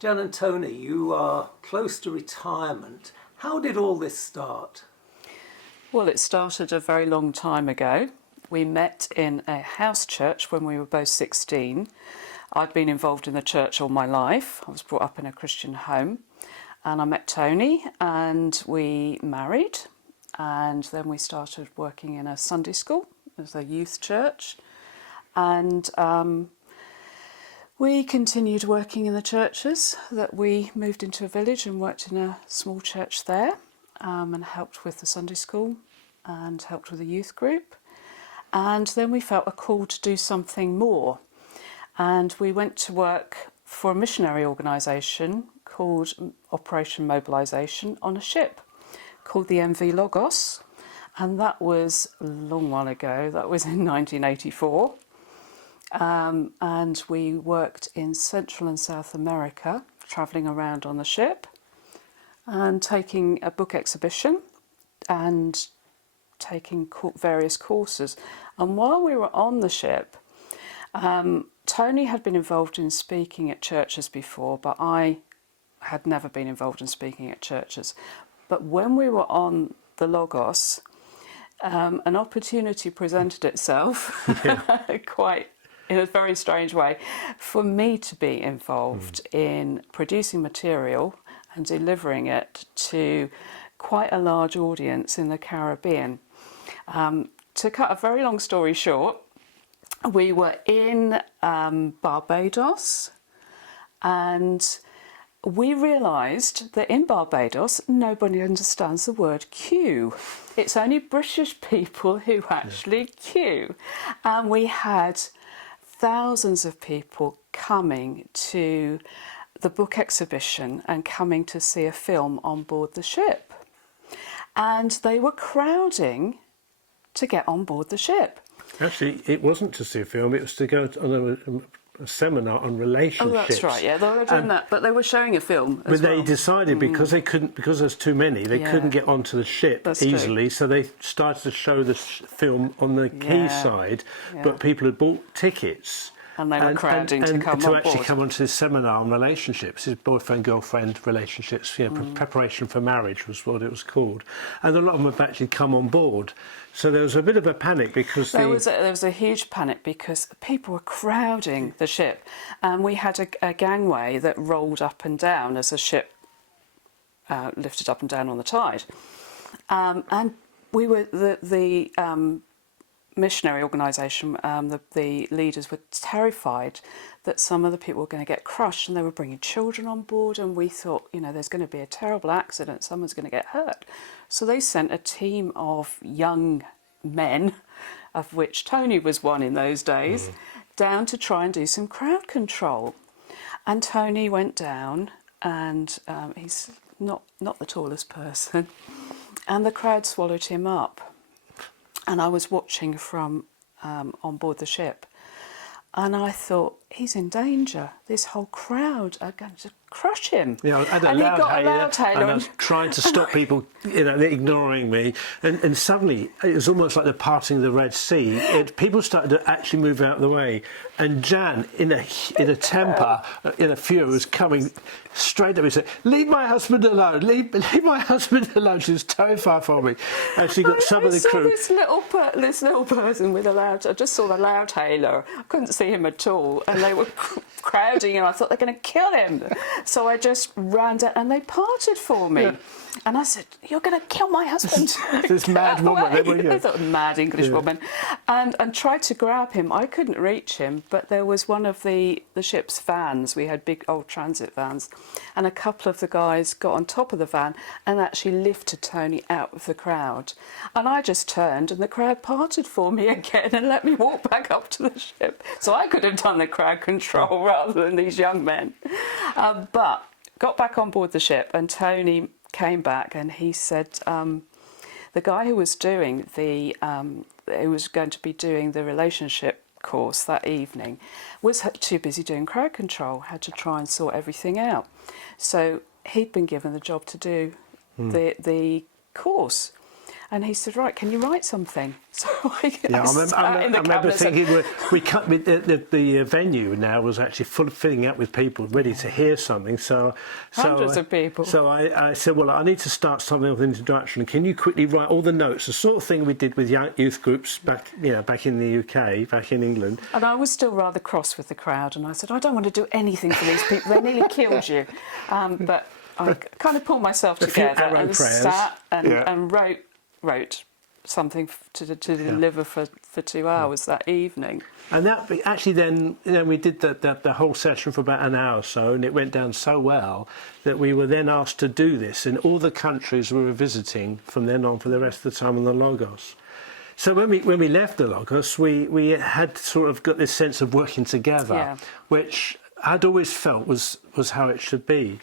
Jan and Tony, you are close to retirement. How did all this start? Well, it started a very long time ago. We met in a house church when we were both 16. I'd been involved in the church all my life. I was brought up in a Christian home. And I met Tony and we married. And then we started working in a Sunday school as a youth church. And we continued working in the churches that we moved into a village and worked in a small church there, and helped with the Sunday school and helped with the youth group. And then we felt a call to do something more. And we went to work for a missionary organisation called Operation Mobilisation on a ship called the MV Logos. And that was a long while ago. That was in 1984. And we worked in Central and South America, travelling around on the ship and taking a book exhibition and taking various courses. And while we were on the ship, Tony had been involved in speaking at churches before, but I had never been involved in speaking at churches. But when we were on the Logos, an opportunity presented itself, quite in a very strange way, for me to be involved in producing material and delivering it to quite a large audience in the Caribbean. To cut a very long story short, we were in Barbados, and we realised that in Barbados nobody understands the word queue. It's only British people who actually queue. And we had thousands of people coming to the book exhibition and coming to see a film on board the ship. And they were crowding to get on board the ship. Actually, it wasn't to see a film, it was to go on a seminar on relationships. Oh, that's right, yeah, they were doing that, but they were showing a film as well. But they decided because they couldn't, because there's too many, they couldn't get onto the ship easily, so they started to show the film on the quayside, but people had bought tickets. And they were crowding to come on board. To actually come onto this seminar on relationships, his boyfriend-girlfriend relationships, preparation for marriage was what it was called. And a lot of them have actually come on board. So there was a bit of a panic because there was a huge panic because people were crowding the ship. And we had a gangway that rolled up and down as the ship lifted up and down on the tide. And we were the missionary organisation, the leaders were terrified that some of the people were going to get crushed, and they were bringing children on board, and we thought, there's going to be a terrible accident, someone's going to get hurt. So they sent a team of young men, of which Tony was one in those days, down to try and do some crowd control. And Tony went down, and he's not the tallest person, and the crowd swallowed him up. And I was watching from on board the ship, and I thought, he's in danger. This whole crowd are going to crush him. I had a loudhailer, and I was trying to stop people, ignoring me. And suddenly, it was almost like the parting of the Red Sea. People started to actually move out of the way. And Jan, in a temper, in a fury, was coming straight up and said, "Leave my husband alone! Leave my husband alone!" She was terrified for me. And she got some of the crew. This little person with I just saw the loudhailer. I couldn't see him at all. And they were crowding, and I thought they're going to kill him. So I just ran down, and they parted for me. Yeah. And I said, "You're going to kill my husband." This mad woman. I thought, mad English woman. And tried to grab him. I couldn't reach him, but there was one of the ship's vans. We had big old transit vans. And a couple of the guys got on top of the van and actually lifted Tony out of the crowd. And I just turned, and the crowd parted for me again and let me walk back up to the ship. So I could have done the crowd control rather than these young men. But got back on board the ship, and Tony came back and he said the guy who was doing who was going to be doing the relationship course that evening was too busy doing crowd control, had to try and sort everything out. So he'd been given the job to do the course. And he said, right, can you write something? So I I remember thinking we cut the venue now was actually filling up with people ready to hear something. Hundreds of people. So I said, well, I need to start something with an introduction. Can you quickly write all the notes? The sort of thing we did with youth groups back in the UK, back in England. And I was still rather cross with the crowd, and I said, I don't want to do anything for these people. They nearly killed you. But I kind of pulled myself together and sat and wrote something to deliver for 2 hours that evening. And that actually then, we did the whole session for about an hour or so, and it went down so well that we were then asked to do this in all the countries we were visiting from then on for the rest of the time on the Logos. So when we left the Logos, we had sort of got this sense of working together, which I'd always felt was how it should be.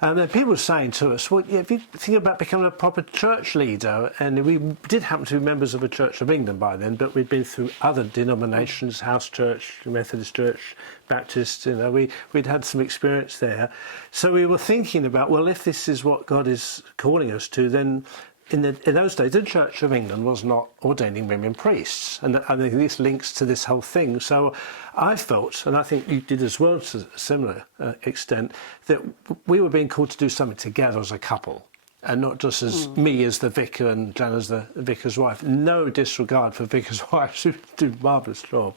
And then people were saying to us, well, if you think about becoming a proper church leader, and we did happen to be members of a Church of England by then, but we'd been through other denominations, House Church, Methodist Church, Baptist, we'd had some experience there. So we were thinking about, well, if this is what God is calling us to, then in those days, the Church of England was not ordaining women priests, and I think this links to this whole thing. So I felt, and I think you did as well to a similar extent, that we were being called to do something together as a couple, and not just as me as the vicar and Jan as the vicar's wife. No disregard for vicar's wives who do a marvellous job.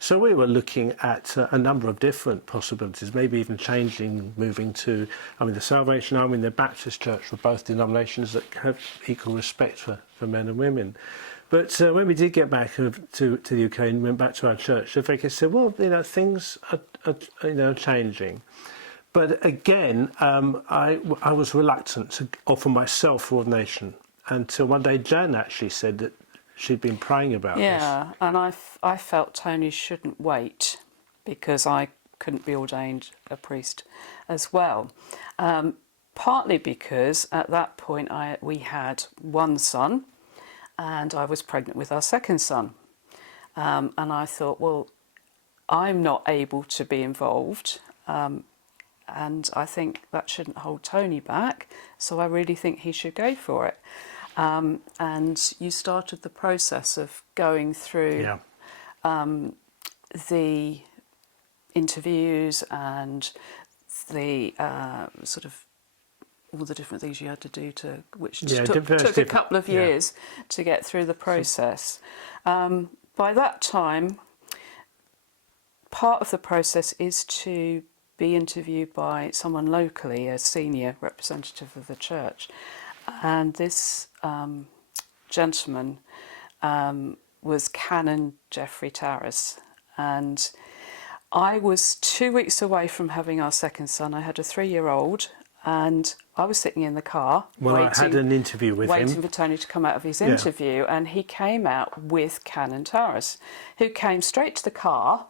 So we were looking at a number of different possibilities, maybe even changing, moving to, the Salvation Army and the Baptist Church were both denominations that have equal respect for men and women. But when we did get back to the UK and went back to our church, the vicar said, well, things are changing. But again, I was reluctant to offer myself for ordination until one day Jan actually said that she'd been praying about this. Yeah, and I felt Tony shouldn't wait because I couldn't be ordained a priest as well. Partly because at that point we had one son and I was pregnant with our second son. And I thought, well, I'm not able to be involved. And I think that shouldn't hold Tony back. So I really think he should go for it. And you started the process of going through the interviews and the sort of all the different things you had to do, which took a couple of years to get through the process. By that time, part of the process is to be interviewed by someone locally, a senior representative of the church. And this gentleman was Canon Geoffrey Tarras. And I was 2 weeks away from having our second son. I had a 3-year-old, and I was sitting in the car I had an interview with him. Waiting for Tony to come out of his interview, and he came out with Canon Tarras, who came straight to the car,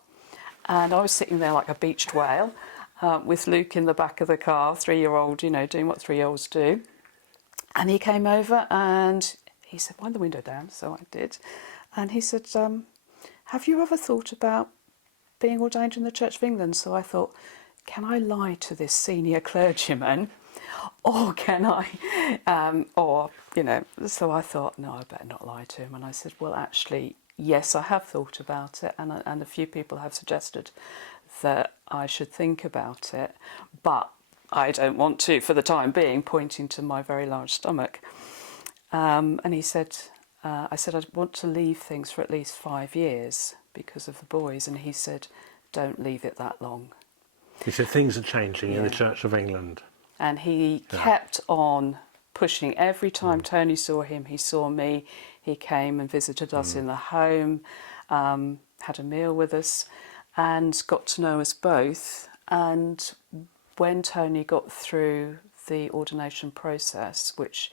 and I was sitting there like a beached whale, with Luke in the back of the car, 3-year-old, doing what 3-year-olds do. And he came over and he said, wind the window down. So I did. And he said, have you ever thought about being ordained in the Church of England? So I thought, can I lie to this senior clergyman? Or can I? So I thought, no, I better not lie to him. And I said, well, actually, yes, I have thought about it. And a few people have suggested that I should think about it. But I don't want to, for the time being, pointing to my very large stomach. And he said, I said, I want to leave things for at least 5 years because of the boys. And he said, don't leave it that long. He said things are changing in the Church of England. And he kept on pushing. Every time Tony saw him, he saw me. He came and visited us in the home, had a meal with us, and got to know us both. And when Tony got through the ordination process, which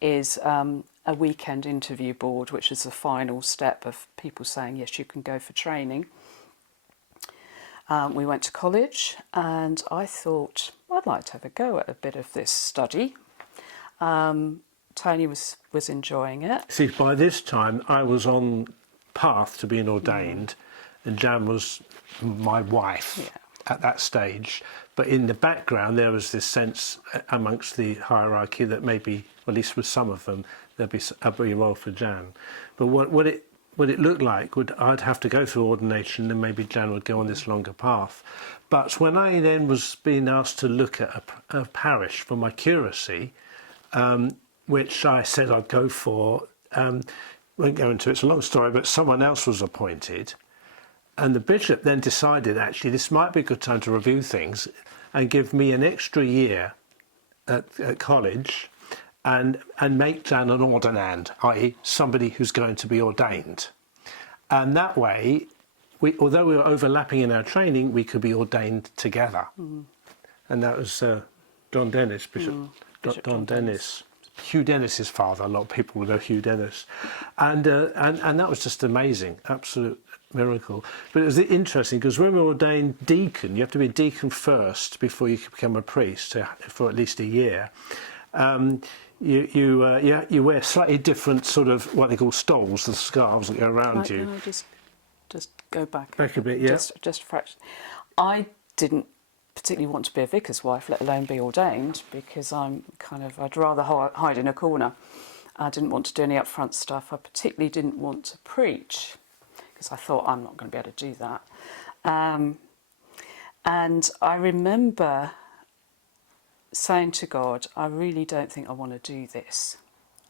is a weekend interview board, which is the final step of people saying, yes, you can go for training. We went to college, and I thought, I'd like to have a go at a bit of this study. Tony was enjoying it. See, by this time, I was on path to being ordained, and Jan was my wife at that stage. But in the background, there was this sense amongst the hierarchy that maybe, at least with some of them, there'd be a role for Jan. But what it looked like, I'd have to go through ordination, and maybe Jan would go on this longer path. But when I then was being asked to look at a parish for my curacy, which I said I'd go for, won't go into it, it's a long story, but someone else was appointed. And the bishop then decided, actually, this might be a good time to review things and give me an extra year at college and make Jan an ordinand, i.e. somebody who's going to be ordained. And that way, although we were overlapping in our training, we could be ordained together. And that was John Dennis, Bishop Don Dennis. Hugh Dennis's father, a lot of people would know Hugh Dennis. And that was just amazing, absolute miracle. But it was interesting because when we were ordained deacon, you have to be a deacon first before you can become a priest for at least a year. You wear slightly different sort of what they call stoles, the scarves that go around you. Can I just go back a bit? Yeah. Just a fraction. I didn't particularly want to be a vicar's wife, let alone be ordained, because I'd rather hide in a corner. I didn't want to do any upfront stuff. I particularly didn't want to preach, because I thought I'm not going to be able to do that. And I remember saying to God, I really don't think I want to do this.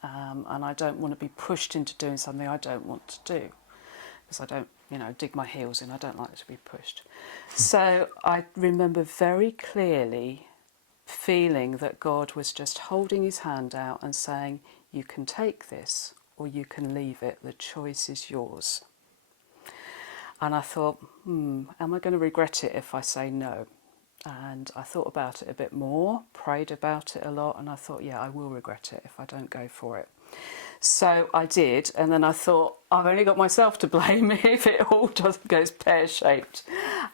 And I don't want to be pushed into doing something I don't want to do, because I don't, dig my heels in. I don't like to be pushed. So I remember very clearly feeling that God was just holding his hand out and saying, you can take this or you can leave it. The choice is yours. And I thought, am I going to regret it if I say no? And I thought about it a bit more, prayed about it a lot, and I thought, yeah, I will regret it if I don't go for it. So I did, and then I thought, I've only got myself to blame if it all doesn't go pear-shaped.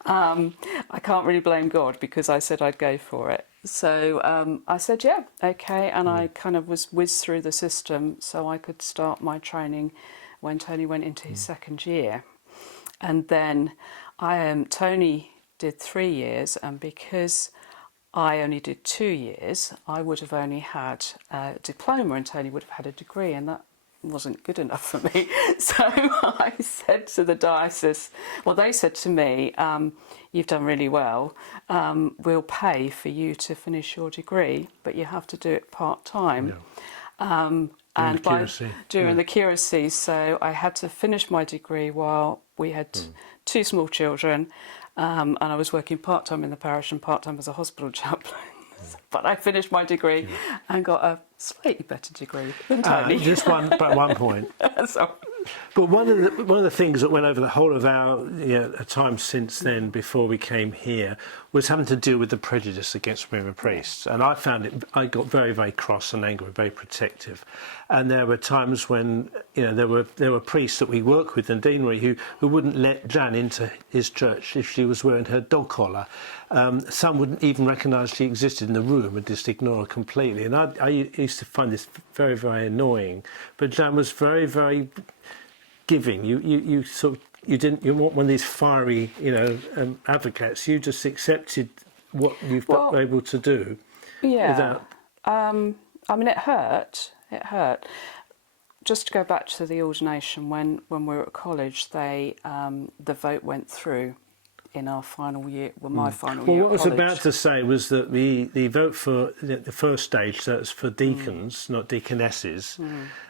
I can't really blame God because I said I'd go for it. So I said, yeah, okay, and I kind of was whizzed through the system so I could start my training when Tony went into his second year. And then Tony did 3 years, and because I only did 2 years, I would have only had a diploma and Tony would have had a degree, and that wasn't good enough for me. So I said to the diocese, well, they said to me, you've done really well, we'll pay for you to finish your degree, but you have to do it part-time. Yeah. During the curacy, so I had to finish my degree while we had 2 small children, and I was working part-time in the parish and part-time as a hospital chaplain. But I finished my degree and got a slightly better degree than Tony. Just one point. So. But one of the things that went over the whole of our time since then, before we came here, was having to deal with the prejudice against women priests. And I found it, I got very, very cross and angry, very protective. And there were times when there were priests that we work with in deanery who wouldn't let Jan into his church if she was wearing her dog collar. Some wouldn't even recognise she existed in the room and just ignore her completely. And I used to find this very, very annoying. But Jan was very, very giving. You weren't one of these fiery advocates. You just accepted what you've got able to do. Yeah. I mean, it hurt. Just to go back to the ordination, when we were at college, the vote went through in our final year, my final year. Well, what I was about to say was that the vote for the first stage, that's for deacons, not deaconesses,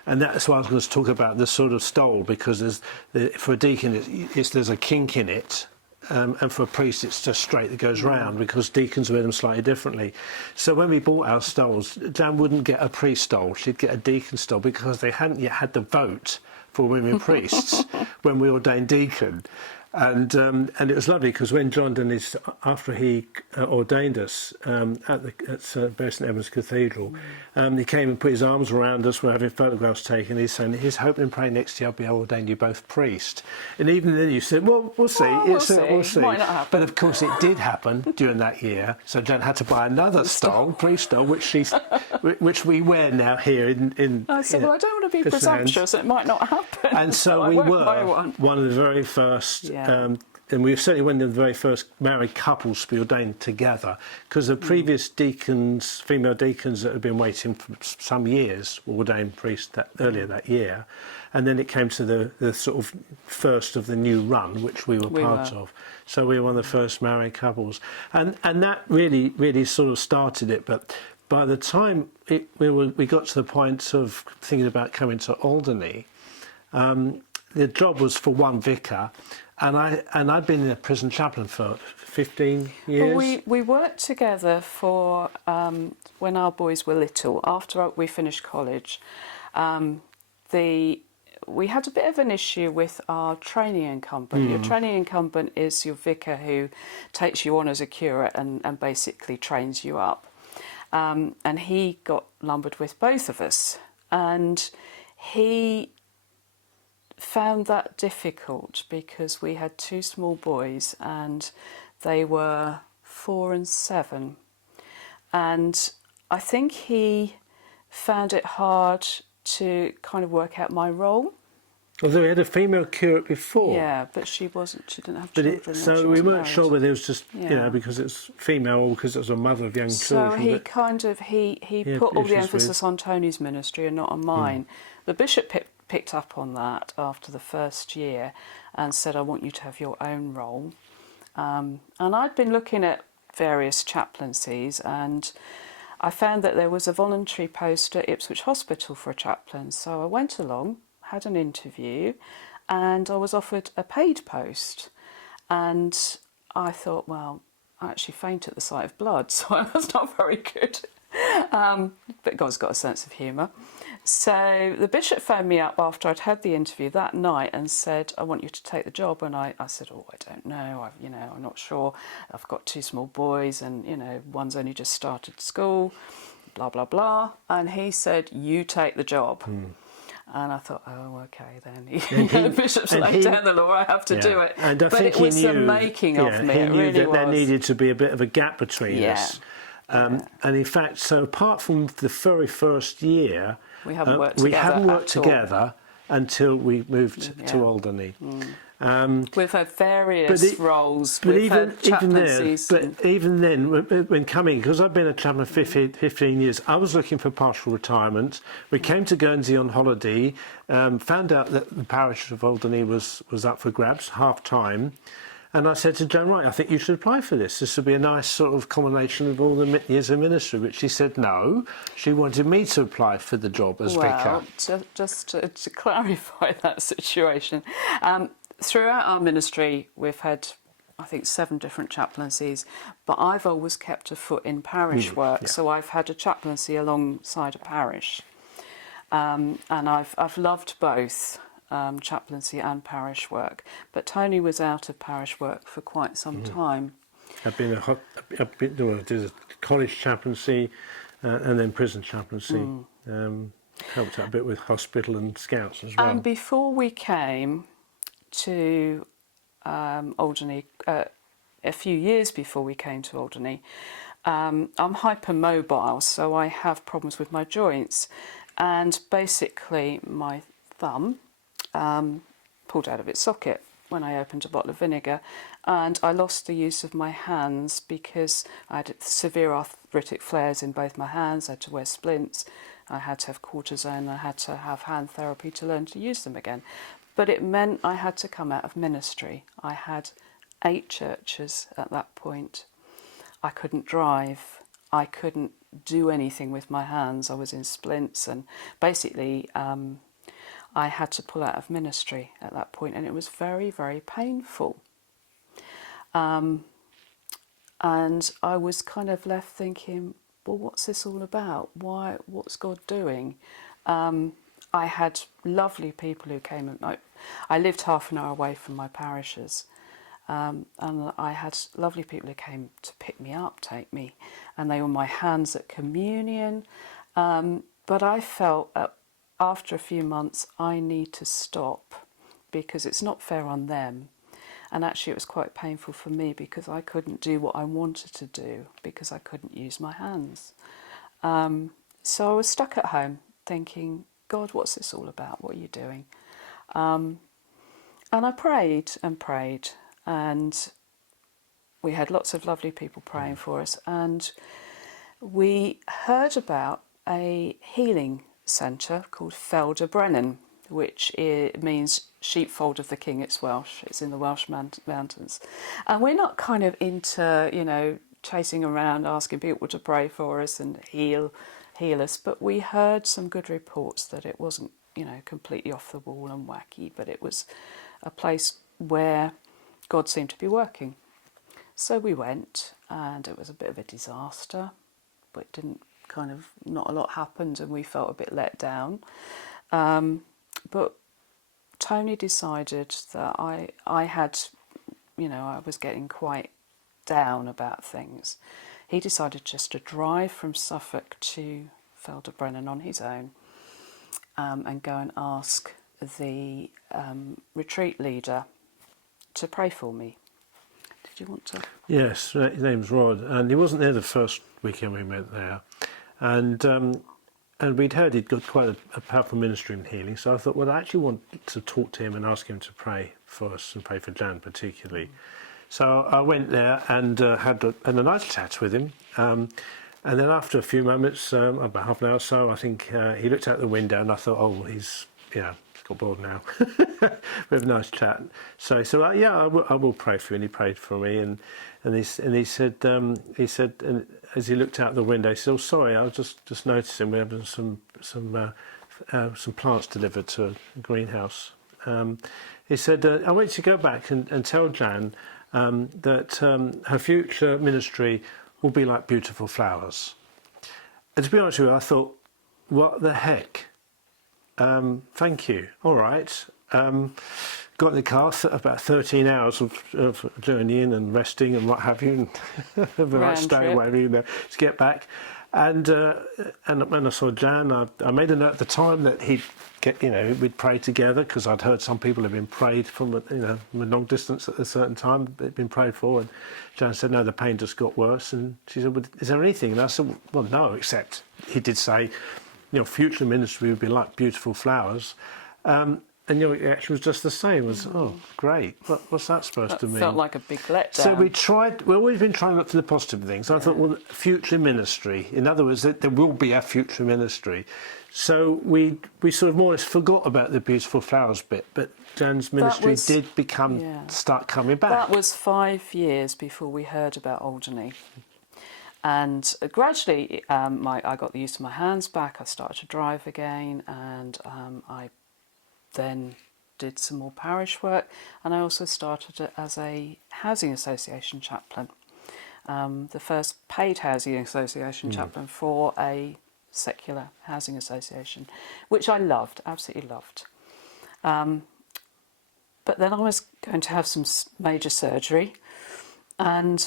and that's why I was going to talk about the sort of stole, because for a deacon, there's a kink in it, and for a priest, it's just straight that goes round, because deacons wear them slightly differently. So when we bought our stoles, Jan wouldn't get a priest stole; she'd get a deacon stole, because they hadn't yet had the vote for women priests when we ordained deacon. And it was lovely, because when John Denise, after he ordained us at Bury St Edmunds Cathedral, he came and put his arms around us. We're having photographs taken. He's saying he's hoping and praying next year I'll be able to ordain you both priest. And even then you said, well, we'll see. We'll see. Might not happen. But of course it did happen during that year. So Jan had to buy another stole, priest stole, which we wear now here in I said, well, I don't want to be presumptuous. It might not happen. And so we were one of the very first and we were certainly one of the very first married couples to be ordained together, because the previous deacons, female deacons that had been waiting for some years, were ordained priests earlier that year, and then it came to the sort of first of the new run, which we were part of. So we were one of the first married couples, and that really sort of started it. But by the time we got to the point of thinking about coming to Alderney, the job was for one vicar, and I'd been a prison chaplain for 15 years. Well, we worked together for when our boys were little. After we finished college, we had a bit of an issue with our training incumbent. Your training incumbent is your vicar who takes you on as a curate and basically trains you up. And he got lumbered with both of us, and he found that difficult because we had two small boys and they were 4 and 7, and I think he found it hard to kind of work out my role. Although we had a female curate before. Yeah, but she didn't have children. So we weren't sure whether it was just, because it's female or because it was a mother of young children. So he put all the emphasis on Tony's ministry and not on mine. The bishop picked up on that after the first year and said, I want you to have your own role. And I'd been looking at various chaplaincies, and I found that there was a voluntary post at Ipswich Hospital for a chaplain. So I went along, had an interview, and I was offered a paid post. And I thought, well, I actually faint at the sight of blood, so I was not very good. But God's got a sense of humour. So the bishop phoned me up after I'd had the interview that night and said, I want you to take the job. And I said, oh, I don't know. I'm not sure. I've got 2 small boys and, one's only just started school, blah, blah, blah. And he said, you take the job. And I thought, oh, okay, then. The bishop's laid down the law, I have to do it. And I but think it was he knew, the making of me, he knew really that was. there needed to be a bit of a gap between us. And in fact, so apart from the very first year, we haven't worked together until we moved to Alderney. We've had various roles. But even then, when coming, because I've been a chaplain for 15 years, I was looking for partial retirement. We came to Guernsey on holiday, found out that the parish of Alderney was up for grabs, half-time. And I said to Jan, right, I think you should apply for this. This would be a nice sort of combination of all the years of ministry. But she said no. She wanted me to apply for the job as vicar. Just to clarify that situation, throughout our ministry, we've had, I think, 7 different chaplaincies, but I've always kept a foot in parish work. So I've had a chaplaincy alongside a parish, and I've loved both. Chaplaincy and parish work, but Tony was out of parish work for quite some time. I've been did a college chaplaincy and then prison chaplaincy. Helped out a bit with hospital and scouts as well. And before we came to Alderney, a few years before we came to Alderney, I'm hypermobile, so I have problems with my joints, and basically my thumb pulled out of its socket when I opened a bottle of vinegar, and I lost the use of my hands because I had severe arthritic flares in both my hands. I had to wear splints, I had to have cortisone, I had to have hand therapy to learn to use them again. But it meant I had to come out of ministry. I had 8 churches at that point. I couldn't drive. I couldn't do anything with my hands. I was in splints, and basically I had to pull out of ministry at that point, and it was very, very painful. And I was kind of left thinking, well, what's this all about? What's God doing? I had lovely people who came, and I lived half an hour away from my parishes, and I had lovely people who came to pick me up, take me, and they were my hands at communion. But I felt after a few months, I need to stop because it's not fair on them. And actually it was quite painful for me because I couldn't do what I wanted to do because I couldn't use my hands. So I was stuck at home thinking, God, what's this all about? What are you doing? And I prayed and prayed. and we had lots of lovely people praying for us, and we heard about a healing centre called Revd Brennan, which means sheepfold of the king. It's Welsh. It's in the Welsh mountains. And we're not kind of into, you know, chasing around asking people to pray for us and heal us, but we heard some good reports that it wasn't, you know, completely off the wall and wacky, but it was a place where God seemed to be working. So we went, and it was a bit of a disaster, but it didn't not a lot happened, and we felt a bit let down. But Tony decided that I had, you know, I was getting quite down about things. He decided just to drive from Suffolk to Revd Brennan on his own, and go and ask the retreat leader to pray for me. Did you want to? Yes, his name's Rod, and he wasn't there the first weekend we went there, and we'd heard he'd got quite a powerful ministry in healing. So I thought, well, I actually want to talk to him and ask him to pray for us and pray for Jan particularly. So I went there and had a nice chat with him. And then after a few moments, about half an hour or so, I think he looked out the window, and I thought, oh, he's got bored now. We have a nice chat. So he said, well, yeah, I will pray for you. And he prayed for me, and he said, and as he looked out the window, he said, oh, sorry, I was just noticing we're having some plants delivered to a greenhouse. He said, I want you to go back and tell Jan that her future ministry will be like beautiful flowers. And to be honest with you, I thought, what the heck? Thank you. All right. Got in the car, about 13 hours of journeying and resting and what have you, and right, stay away, you know, to get back. And when I saw Jan, I made a note at the time that we'd pray together, because I'd heard some people had been prayed from a long distance at a certain time, they'd been prayed for, and Jan said, no, the pain just got worse. And she said, well, is there anything? And I said, well, no, except he did say, future ministry would be like beautiful flowers. And your reaction was just the same. It was, oh, great. What's that supposed to mean? Felt like a big letdown. So we've always been trying to look for the positive things. I thought, well, future ministry. In other words, that there will be a future ministry. So we sort of more or less forgot about the beautiful flowers bit, but Jan's ministry did start coming back. That was 5 years before we heard about Alderney. And gradually, I got the use of my hands back. I started to drive again, and I then did some more parish work, and I also started as a housing association chaplain, the first paid housing association chaplain for a secular housing association, which I loved, absolutely loved. But then I was going to have some major surgery, and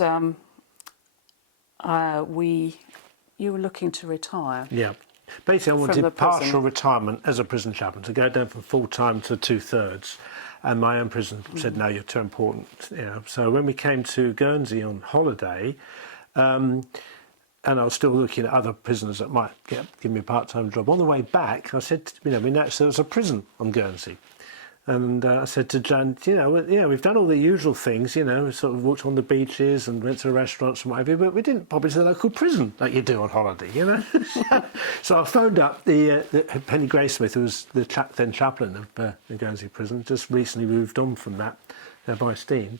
you were looking to retire. Yeah. Basically, I wanted partial retirement as a prison chaplain, to go down from full-time to 2/3. And my own prison said, no, you're too important. So when we came to Guernsey on holiday, and I was still looking at other prisoners that might give me a part-time job, on the way back, I said, we noticed there was a prison on Guernsey. And I said to Jan, we've done all the usual things, we sort of walked on the beaches and went to restaurants and whatever, but we didn't pop into the local prison like you do on holiday, So I phoned up the Penny Graysmith, who was the then chaplain of the Guernsey prison, just recently moved on from that by Steen.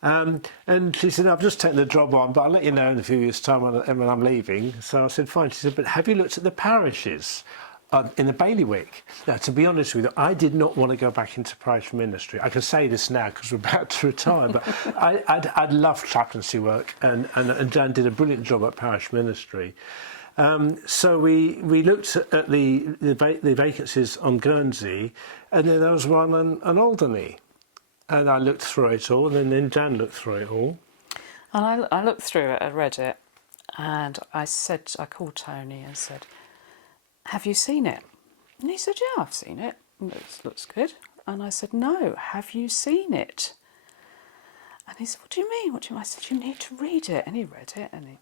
And she said, I've just taken the job on, but I'll let you know in a few years' time when I'm leaving. So I said, fine. She said, but have you looked at the parishes in the bailiwick? Now, to be honest with you, I did not want to go back into parish ministry. I can say this now because we're about to retire, but I'd loved chaplaincy work, and Jan did a brilliant job at parish ministry. So we looked at the vacancies on Guernsey, and then there was one on Alderney. And I looked through it all, and then Jan looked through it all. And I looked through it, I read it, and I called Tony and said, have you seen it? And he said, yeah, I've seen it. It looks good. And I said, no, have you seen it? And he said, what do you mean? What do you mean? I said, you need to read it. And he read it, and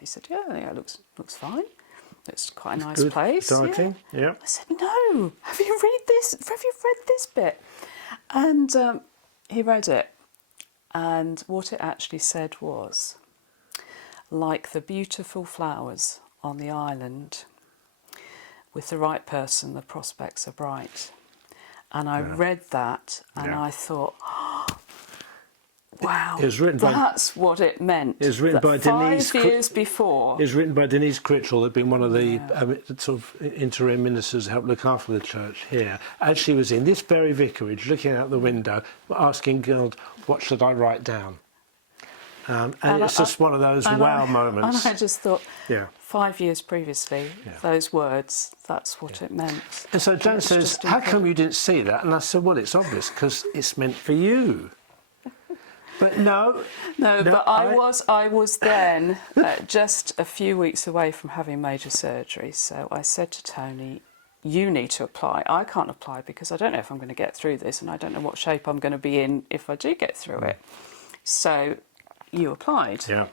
he said, yeah, it looks fine. It's quite a nice place. Exciting, yeah. I said, no, have you read this? Have you read this bit? And he read it, And what it actually said was, like the beautiful flowers on the island, with the right person, the prospects are bright. And I read that and I thought, wow, that's what it meant. It was written by Denise. 5 years before. It was written by Denise Critchell, who'd been one of the sort of interim ministers who helped look after the church here. As she was in this very vicarage, looking out the window, asking God, what should I write down? And it's just one of those wow moments. And I just thought, 5 years previously, those words, that's what it meant. And so Jan says, how come you didn't see that? And I said, well, it's obvious, because it's meant for you. But no, but I was then just a few weeks away from having major surgery. So I said to Tony, you need to apply. I can't apply because I don't know if I'm going to get through this, and I don't know what shape I'm going to be in if I do get through it. So you applied. Yeah,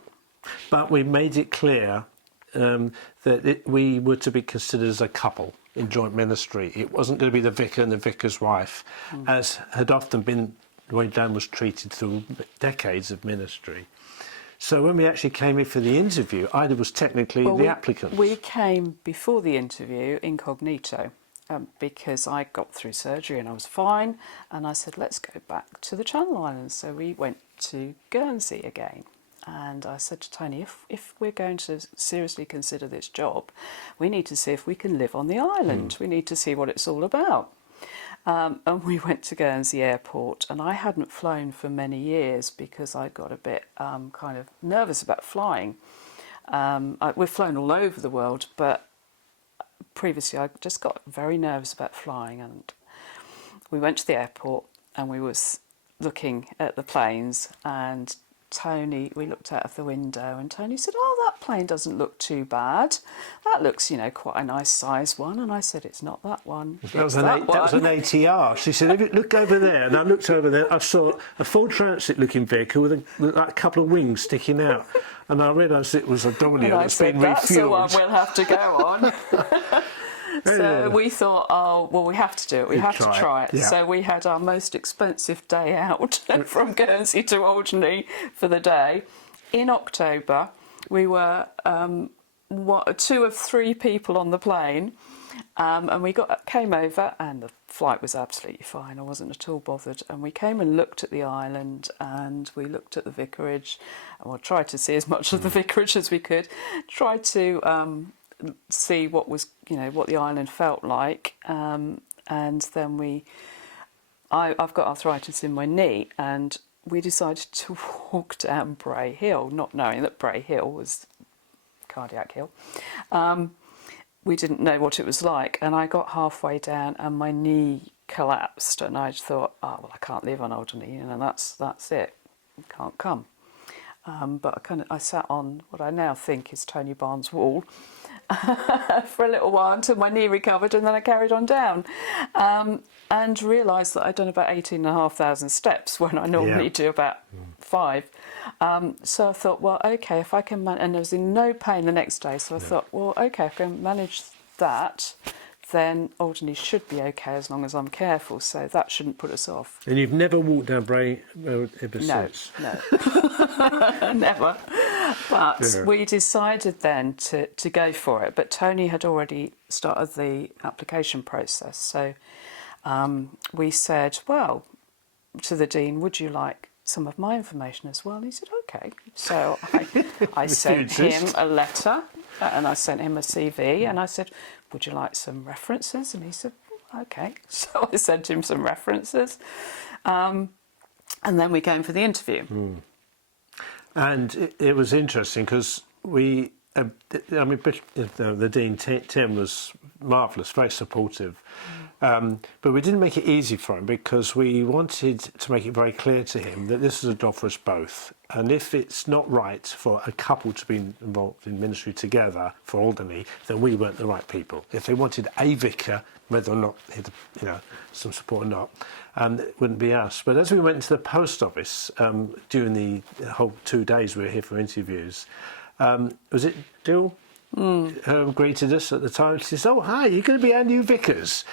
but we made it clear that we were to be considered as a couple in joint ministry. It wasn't going to be the vicar and the vicar's wife, as had often been the way Dan was treated through decades of ministry. So when we actually came in for the interview, I was technically the applicant. We came before the interview incognito because I got through surgery and I was fine, and I said, let's go back to the Channel Islands. So we went to Guernsey again. And I said to Tony, if we're going to seriously consider this job, we need to see if we can live on the island. We need to see what it's all about. And we went to Guernsey Airport, and I hadn't flown for many years because I got a bit kind of nervous about flying. We've flown all over the world, but previously I just got very nervous about flying. And we went to the airport, and we was looking at the planes, and Tony, we looked out of the window, and Tony said, oh, that plane doesn't look too bad. That looks, quite a nice size one. And I said, it's not that one. That was an ATR. She said, if you look over there. And I looked over there, I saw a full transit looking vehicle with a couple of wings sticking out. And I realised it was a Domino that's been refuelled. That's the one we'll have to go on. So we thought, oh, well, we have to do it. We have to try it. Yeah. So we had our most expensive day out from Guernsey to Alderney for the day. In October, we were 2 of 3 people on the plane, and we came over, and the flight was absolutely fine. I wasn't at all bothered. And we came and looked at the island, and we looked at the vicarage, and we tried to see as much of the vicarage as we could. Tried to see what was, what the island felt like, and then I've got arthritis in my knee, and we decided to walk down Bray Hill, not knowing that Bray Hill was cardiac hill. We didn't know what it was like, and I got halfway down and my knee collapsed, and I thought, oh well, I can't live on Alderney, that's it, can't come. But I sat on what I now think is Tony Barnes' wall for a little while until my knee recovered, and then I carried on down and realised that I'd done about 18,500 steps when I normally do about 5. So I thought, well, okay, if I can and I was in no pain the next day, so I thought, well, okay, if I can manage that, then Alderney should be okay as long as I'm careful, so that shouldn't put us off. And you've never walked down Bray Road ever since? No, never. But we decided then to go for it. But Tony had already started the application process, so we said, well, to the Dean, would you like some of my information as well? And he said, okay. So I sent him a letter, and I sent him a CV, and I said, would you like some references? And he said, okay. So I sent him some references, and then we came for the interview. And it was interesting because the Dean, Tim, was marvellous, very supportive. But we didn't make it easy for him because we wanted to make it very clear to him that this is a job for us both. And if it's not right for a couple to be involved in ministry together for Alderney, then we weren't the right people. If they wanted a vicar, whether or not he had, some support or not, it wouldn't be us. But as we went into the post office during the whole 2 days we were here for interviews, was it Jill? Greeted us at the time. She says, oh, hi, you're going to be our new vicars.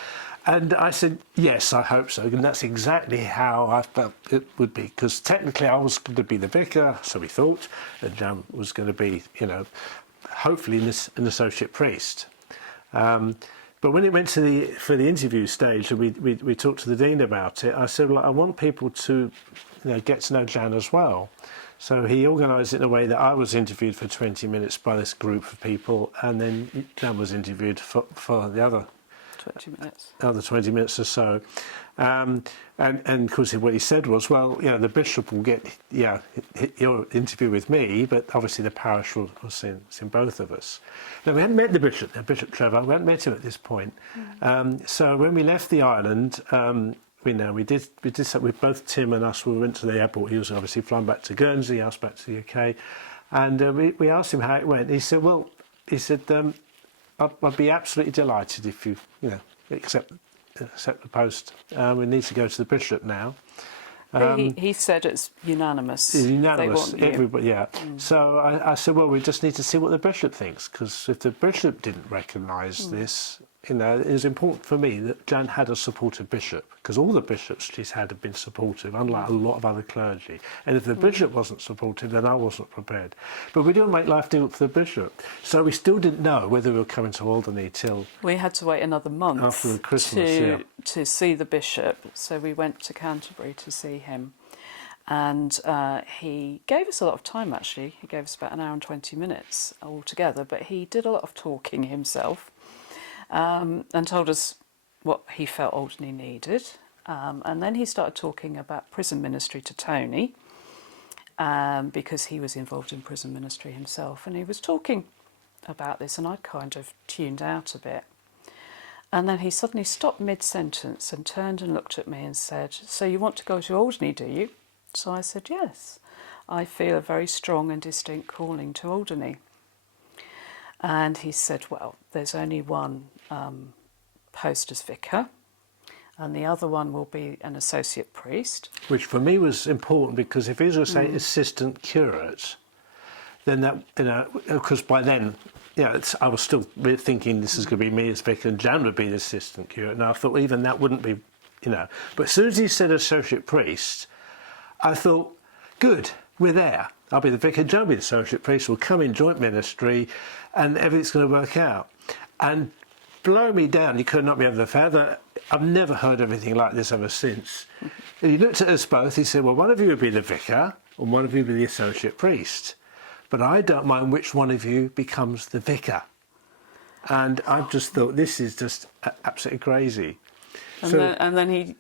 And I said, yes, I hope so. And that's exactly how I felt it would be, because technically I was going to be the vicar, so we thought, and Jan was going to be, you know, hopefully an associate priest. But when it went to for the interview stage, and we talked to the dean about it, I said, well, I want people to, you know, get to know Jan as well. So he organised it in a way that I was interviewed for 20 minutes by this group of people, and then Jan was interviewed for the other 20 minutes. Other 20 minutes or so. And of course what he said was, well, you know, the bishop will get, your interview with me, but obviously the parish will see both of us. Now, we hadn't met the Bishop Trevor, we hadn't met him at this point. So when we left the island, we did something with both Tim and us. We went to the airport. He was obviously flown back to Guernsey, us back to the UK. And we asked him how it went. He said, I'd be absolutely delighted if you accept the post. We need to go to the bishop now. He said it's unanimous. Unanimous, they want you. everybody, yeah. So I said, well, we just need to see what the bishop thinks, because if the bishop didn't recognise this, you know, it was important for me that Jan had a supportive bishop, because all the bishops she's had have been supportive, unlike a lot of other clergy. And if the bishop wasn't supportive, then I wasn't prepared. But we didn't make life difficult for the bishop. So we still didn't know whether we were coming to Alderney till... We had to wait another month after Christmas, to see the bishop. So we went to Canterbury to see him. And he gave us a lot of time, actually. He gave us about an hour and 20 minutes altogether. But he did a lot of talking himself. And told us what he felt Alderney needed. And then he started talking about prison ministry to Tony, because he was involved in prison ministry himself. And he was talking about this, and I kind of tuned out a bit. And then he suddenly stopped mid-sentence and turned and looked at me and said, "So you want to go to Alderney, do you?" So I said, "Yes, I feel a very strong and distinct calling to Alderney." And he said, well, there's only one post as vicar, and the other one will be an associate priest. Which for me was important, because if he was going to say assistant curate, then that, you know, because by then, you know, I was still thinking this is going to be me as vicar and Jan would be the assistant curate, and I thought even that wouldn't be, you know. But as soon as he said associate priest, I thought, good, we're there. I'll be the vicar, Jan will be the associate priest, we'll come in joint ministry, and everything's going to work out. And blow me down, you could not be able to fathom that. I've never heard anything like this ever since. He looked at us both, he said, well, one of you would be the vicar, and one of you would be the associate priest. But I don't mind which one of you becomes the vicar. And I just thought, this is just absolutely crazy. And then he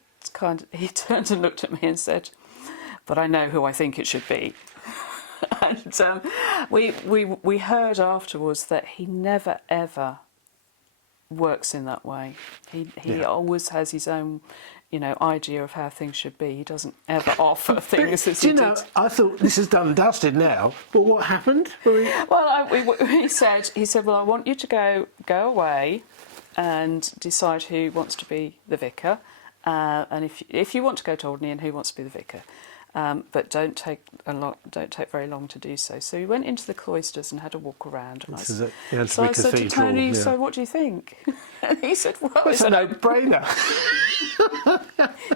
turned and looked at me and said, "But I know who I think it should be." And we heard afterwards that he never ever works in that way. He always has his own, you know, idea of how things should be. He doesn't ever offer things as he did. I thought this is done and dusted now. But what happened? Well, he said, well, I want you to go away and decide who wants to be the vicar, and if you want to go to Alderney, and who wants to be the vicar. But don't take very long to do so. So we went into the cloisters and had a walk around. And so I said to Tony, "So what do you think?" And he said, "Well, it's a no-brainer.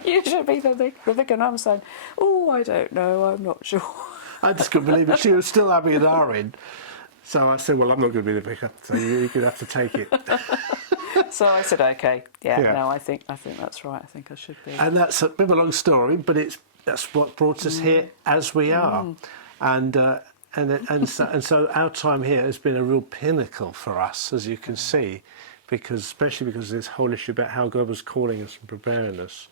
You should be the vicar." And I'm saying, "Oh, I don't know. I'm not sure." I just couldn't believe it. She was still having an R in. So I said, "Well, I'm not going to be the vicar. So you're going to have to take it." So I said, "Okay, no, I think that's right. I think I should be." And that's a bit of a long story, but that's what brought us here as we are, and so our time here has been a real pinnacle for us, as you can see, especially because of this whole issue about how God was calling us and preparing us,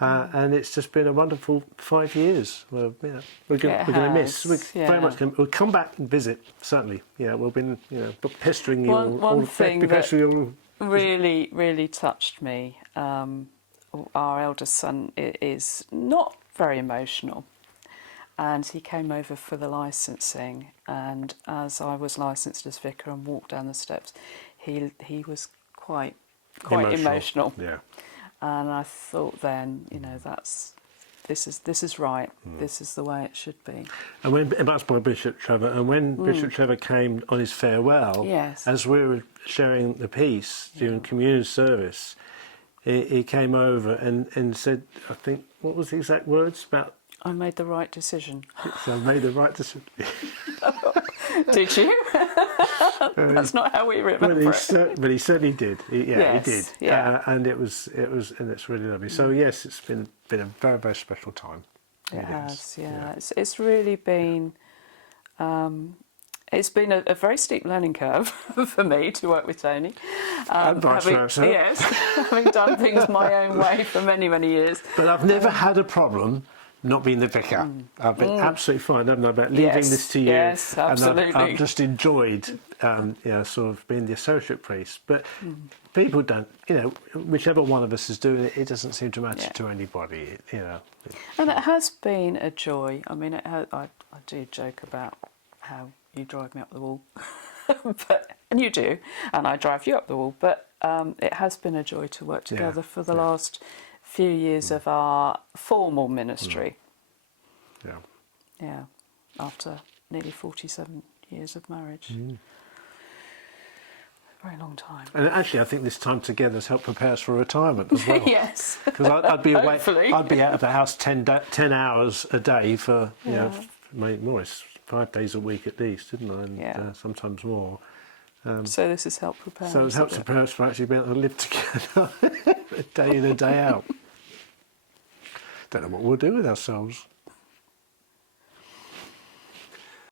and it's just been a wonderful 5 years. We're going to miss. Very much. We'll come back and visit, certainly. Yeah, we've been pestering you one thing that really, really touched me. Our eldest son is not very emotional, and he came over for the licensing, and as I was licensed as vicar and walked down the steps, he was quite emotional. Yeah. And I thought then, you know, this is right. This is the way it should be. And that's by Bishop Trevor. And when Bishop Trevor came on his farewell, yes, as we were sharing the peace during communion service, he came over and said, I think, what was the exact words about? I made the right decision. So I made the right decision. Did you? That's not how we remember it. But he certainly did. He did. Yeah. And it's really lovely. So yes, it's been a very, very special time. It has. Yeah. It's really been. It's been a very steep learning curve for me to work with Tony. And vice versa. Yes, having done things my own way for many, many years. But I've never had a problem not being the vicar. I've been absolutely fine, haven't I, about leaving this to you. Yes, absolutely. And I've just enjoyed, sort of being the associate priest. But people don't, whichever one of us is doing it, it doesn't seem to matter to anybody, And it has been a joy. I mean, I do joke about how you drive me up the wall, and you do, and I drive you up the wall. But it has been a joy to work together for the last few years of our formal ministry. Yeah, after nearly 47 years of marriage. Very long time. And actually, I think this time together has helped prepare us for retirement as well. Yes. Because I'd be away. Hopefully. I'd be out of the house 10 hours a day for more. It's 5 days a week at least, didn't I? And sometimes more. So this has helped prepare. So it's helped prepare us for actually being able to live together, day in and day out. Don't know what we'll do with ourselves.